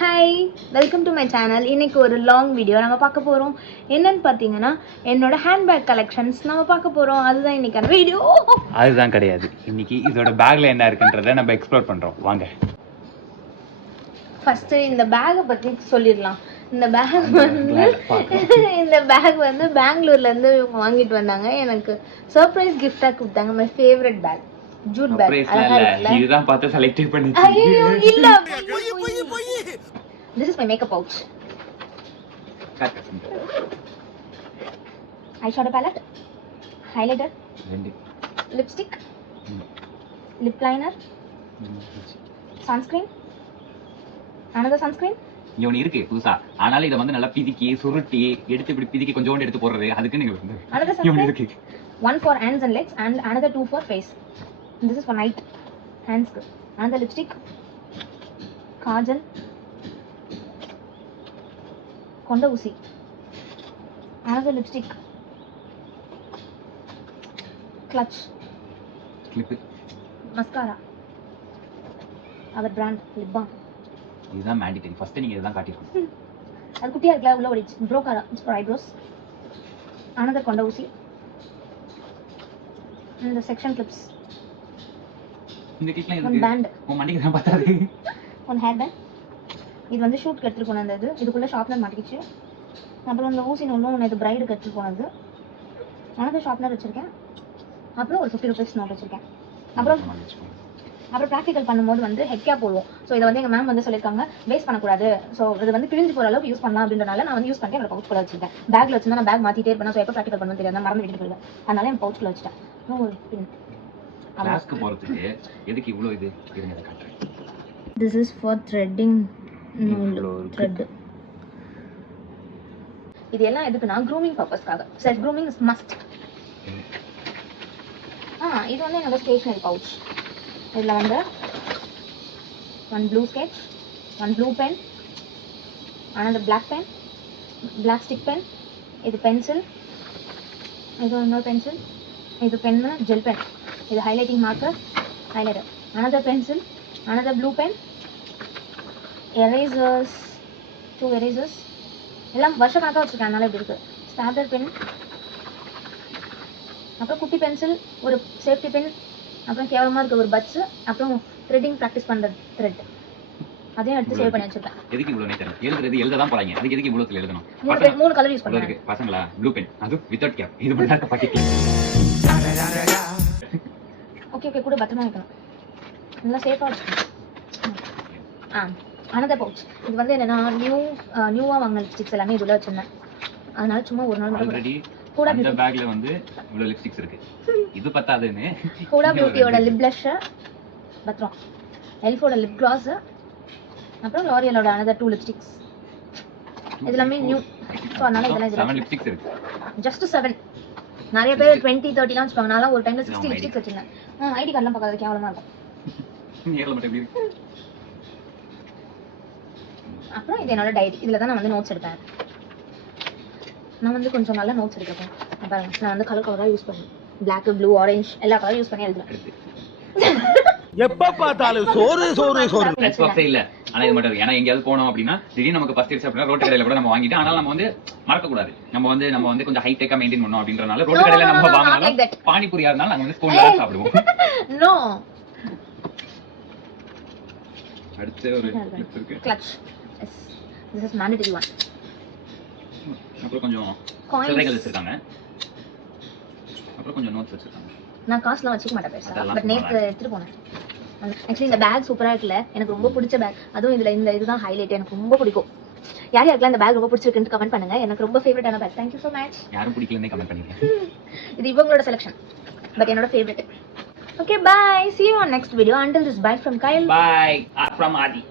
Hi, welcome to my channel. இன்னைக்கு ஒரு long video நம்ம பார்க்க போகிறோம். என்னன்னு பார்த்தீங்கன்னா என்னோட ஹேண்ட்பேக் கலெக்ஷன்ஸ் நம்ம பார்க்க போகிறோம். அதுதான் இன்னைக்கான வீடியோ. அதுதான் கிடையாது. இன்னைக்கு இதோட பேக்ல என்ன இருக்குன்றதை நம்ம எக்ஸ்ப்ளோர் பண்றோம். வாங்க. ஃபர்ஸ்ட் இந்த பேக்கை பற்றி சொல்லிடலாம். இந்த பேக் வந்து பெங்களூர்ல இருந்து இவங்க வாங்கிட்டு வந்தாங்க. எனக்கு சர்ப்ரைஸ் கிஃப்டா கொடுத்தாங்க. My favourite bag, jute bag. அழகா இருக்குல்ல? இதுதான் பார்த்து செலக்ட் பண்ணி. ஐயோ இல்ல, this is my makeup pouch. Eyeshadow palette, highlighter, lipstick, lip liner, sunscreen, another sunscreen. இவன் இருக்கு புதுசா, ஆனாலும் இத வந்து நல்லா பிதிக்கி சுருட்டி எடுத்து இப்படி பிதிக்கி கொஞ்சோண்டு எடுத்து போடுறது. அதுக்கு நீங்க வந்து another sunscreen, one for hands and legs and another two for face. This is for night hands. Another lipstick, kajal, konda usi, another lipstick, clutch, clip, mascara, our brand lip balm. இதுதான் mandatory. First நீங்க இதெல்லாம் காட்டிருக்கணும். அது குட்டியா இருக்குல, உள்ள ஓடிச்சு. brocara, it's for eyebrows. Another konda usi, and the section clips. இந்த கிட்ல one band, உன் மண்டிக்கு தான் பத்தாது. one hair band. இது வந்து ஷூட் எடுத்துட்டு போனது. அது இதுக்குள்ள ஷார்ப்னர் மாட்டிக்கிச்சு. அப்புறம் இந்த ஊசி நூலும் இது பிரைடுக்கு எடுத்துட்டு போனது. another ஷார்ப்னர் வச்சிருக்கேன். அப்புறம் ஒரு 50 rupees நோட் வச்சிருக்கேன். அப்புறம் ப்ராக்டிகல் பண்ணும்போது வந்து ஹெட் கேப் போடுவோம். ஸோ இதை வந்து எங்கள் மேம் வந்து சொல்லியிருக்காங்க, வேஸ்ட் பண்ணக்கூடாது. ஸோ இது வந்து கிழிஞ்சு போகிற அளவுக்கு யூஸ் பண்ணலாம் அப்படின்றனால நான் வந்து யூஸ் பண்ணி என்னோட பவுச்சுக்குள்ள வச்சிருக்கேன். பேக்கில் வச்சிருந்தா நான் பேக் மாற்றிட்டே இருப்பேன். ஸோ எப்போ ப்ராக்டிகல் பண்ணணும் தெரியாது, மறந்து விட்டுட்டு போயிடுவேன். அதனால என் பவுச்சுக்குள்ள வச்சிட்டேன். ஒரு பின் கிளாஸ்க்கு போறதுக்கு எதுக்கு இவ்ளோ இது இருங்க இத காட்டுறேன். This is for threading thread. இது எல்லாம் எதுக்குன்னா grooming purpose-க்காக. Self grooming is must. இது வந்து என்னோட ஸ்டேஷனரி பவுச். இதுல வந்து one blue sketch, one blue pen, another black pen, black stick pen, இது pencil, இது இன்னொரு pencil, இது pen, gel pen, இது highlighting marker, highlighter, another pencil, another blue pen, erasers, two erasers, எல்லாம் வருஷ கணக்காக வச்சிருக்கேன். அதனால இப்படி இருக்கு. ஸ்டாப்லர் பென், அப்புறம் குட்டி பென்சில், ஒரு சேஃப்டி பென், அப்புறம் கேவலமா இருக்க ஒரு பட்ஸ், அப்புறம் த்ரெட்டிங் ப்ராக்டிஸ் பண்ற த்ரெட். அதையும் எடுத்து சேவ் பண்ணி வச்சிருக்கேன். எதுக்கு இவ்ளோ நேரம் எழுதுறது? எழுத தான் போறாங்க. அதுக்கு எதுக்கு இவ்ளோத்துல எழுதணும்? மூணு கலர் யூஸ் பண்ணுங்க. பசங்களா ப்ளூ பென், அது வித்அவுட் கேப். இது மட்டும் தான் பாக்கெட். ஓகே கூட பத்திரமா வைக்கணும். நல்லா சேஃபா வச்சுக்கணும். another pouch. இது வந்து என்னன்னா நியூவா வாங்கின லிப்ஸ்டிக்ஸ் எல்லாமே இதுல வச்சிருந்தேன். அதனால சும்மா ஒரு நாள் ஆல்ரெடி இந்த பேக்ல வந்து இவ்வளவு லிப்ஸ்டிக்ஸ் இருக்கு. இது பத்தாதுன்னு ஹூடா பியூட்டியோட லிப் blush, பத்ரம் எல்ஃபோட லிப் gloss, அப்புறம் லாரியலோட another 2 லிப்ஸ்டிக்ஸ். இது எல்லாமே நியூ. சோ அதனால இதெல்லாம் 7 லிப்ஸ்டிக்ஸ் இருக்கு. just 7. நிறைய பேர் 20 30 லாம் வச்சுப்பாங்க. நான் ஒரு டைம்ல 60 லிப்ஸ்டிக்ஸ் வச்சிருந்தேன். ஐடி கார்டுலாம் பார்க்காத கேவலமா இருக்கும். நேர்ல மட்டும் எப்படி இருக்கு? அப்புறம் இது என்னோட டைரி. இதுல தான் நான் வந்து நோட்ஸ் எடுப்பேன். நான் வந்து கொஞ்சம் நல்ல நோட்ஸ் எடுக்கிறேன். பாருங்க, நான் வந்து கலர் கலரா யூஸ் பண்ணுவேன். Black, blue, orange எல்லா கலரும் யூஸ் பண்ணி எழுதுறேன். எப்ப பார்த்தாலும் சோறு சோறு சோறு. லஞ்ச் பாக்ஸே இல்ல. ஆனா இது மட்டும் ஏன்னா எங்கயாவது போனோம் அப்படின்னா திடீர்னு நமக்கு ஃபர்ஸ்ட் இயர்ஸ் அப்படினா ரோட் கடையில கூட நம்ம வாங்கிட்டு, ஆனாலும் நம்ம வந்து மறக்க கூடாது. நம்ம வந்து கொஞ்சம் ஹை டெக்கா மெயின்டைன் பண்ணோம் அப்படின்றனால ரோட் கடையில நம்ம வாங்குனாலும் பானிபூரியா இருந்தாலும் நாங்க வந்து ஸ்பூன்ல தான் சாப்பிடுவோம். நோ. அடுத்து ஒரு கிளிப் இருக்கு. Clutch. Yes. This is mandatory one. அப்புறம் கொஞ்சம் சிலைகள் வச்சிருக்காங்க. அப்புறம் கொஞ்சம் நோட்ஸ் வச்சிருக்காங்க. நான் காசுலாம் வச்சுக்க மாட்டேன் பேச. பட் நேத்து எடுத்துட்டு போனேன். ஆக்சுவலி இந்த பேக் சூப்பரா இருக்குல்ல. எனக்கு ரொம்ப பிடிச்ச பேக். அதுவும் இந்த இதுதான் ஹைலைட். எனக்கு ரொம்ப பிடிக்கும். யார் யாருக்கெல்லாம் இந்த பேக் ரொம்ப பிடிச்சிருக்குன்னு கமெண்ட் பண்ணுங்க. எனக்கு ரொம்ப ஃபேவரட்டான back. Thank you so much. யாரும் பிடிக்கலனே கமெண்ட் பண்ணுங்க. இது இவங்களோட செலக்ஷன். பட் என்னோட favourite. Okay, bye. See you on next video. Until this, bye from Kyle. Bye from Adi.